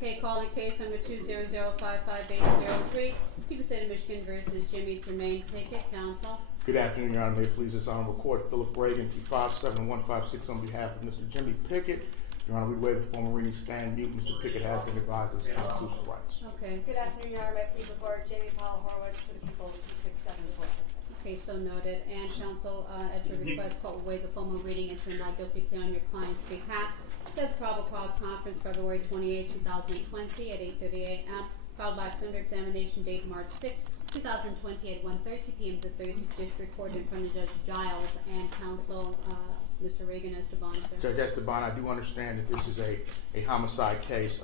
Okay, calling case number 200558803, People State of Michigan versus Jimmy Jermaine Pickett. Counsel. Good afternoon, Your Honor. May it please this honorable court. Philip Reagan, P57156 on behalf of Mr. Jimmy Pickett. Your Honor, we waive the formal reading stand mute. Mr. Pickett has been advised of his constitutional rights. Okay. Good afternoon, Your Honor. May I please report Jamie Powell Horowitz for the people, P67466. Okay, so noted. And counsel, at your request, court will waive the formal reading and enter a not guilty plea on your client's behalf. This probable cause conference, February 28, 2020 at 8:30 a.m. Filed by preliminary examination date March 6, 2020 at 1:30 p.m. to 36th District Court in front of Judge Giles and counsel, Mr. Reagan Esteban. Judge Esteban, I do understand that this is a homicide case.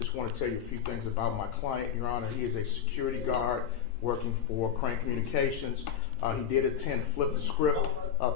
Just want to tell you a few things about my client, Your Honor. He is a security guard working for Crane Communications. He did attend Flip the Script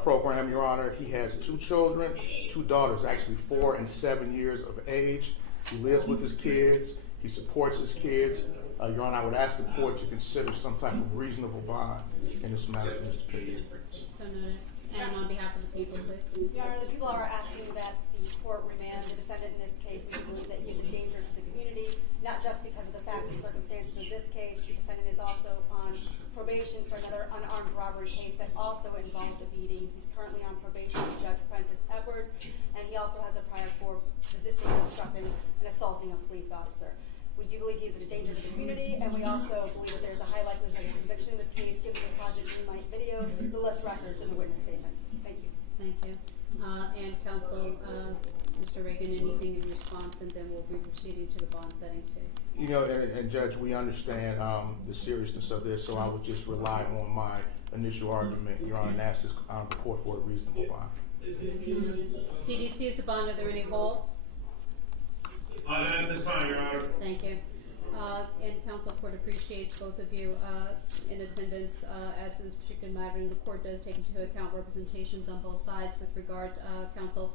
program, Your Honor. He has 2 children, 2 daughters, actually 4 and 7 years of age. He lives with his kids. He supports his kids. Your Honor, I would ask the court to consider some type of reasonable bond in this matter for Mr. Pickett. So noted. And on behalf of the people, please. Your Honor, the people are asking that the court remand the defendant in this case. We believe that he is a danger to the community, not just because of the facts and circumstances of this case. The defendant is also on probation for another unarmed robbery case that also involved a beating. He's currently on probation with Judge Prentice Edwards, and he also has a prior for resisting, obstructing, and assaulting a police officer. We do believe he's a danger to the community, and we also believe that there's a high likelihood of conviction in this case, given the Project Greenlight video, the lift records, and the witness statements. Thank you. Thank you. And counsel, Mr. Reagan, anything in response, and then we'll be proceeding to the bond setting stage. You know, and Judge, we understand the seriousness of this, so I would just rely on my initial argument, Your Honor, and ask this court for a reasonable bond. DDC is the bond. Are there any holds? Not at this time, Your Honor. Thank you. And counsel, court appreciates both of you in attendance as to this particular matter, and the court does take into account representations on both sides with regard to counsel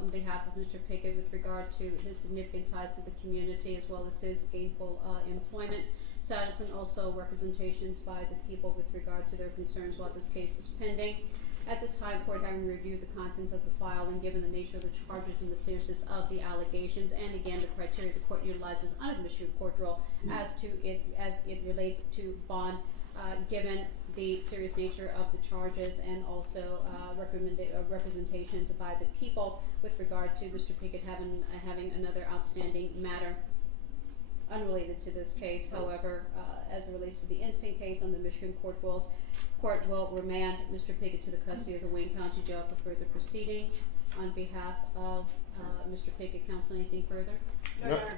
on behalf of Mr. Pickett with regard to his significant ties to the community as well as his gainful employment status, and also representations by the people with regard to their concerns while this case is pending. At this time, court having reviewed the contents of the file and given the nature of the charges and the seriousness of the allegations, and again the criteria the court utilizes under the Michigan court rule as it relates to bond, given the serious nature of the charges and also representations by the people with regard to Mr. Pickett having another outstanding matter unrelated to this case. However, as it relates to the instant case on the Michigan court rules, court will remand Mr. Pickett to the custody of the Wayne County Jail for further proceedings. On behalf of Mr. Pickett, counsel, anything further? No, Your Honor.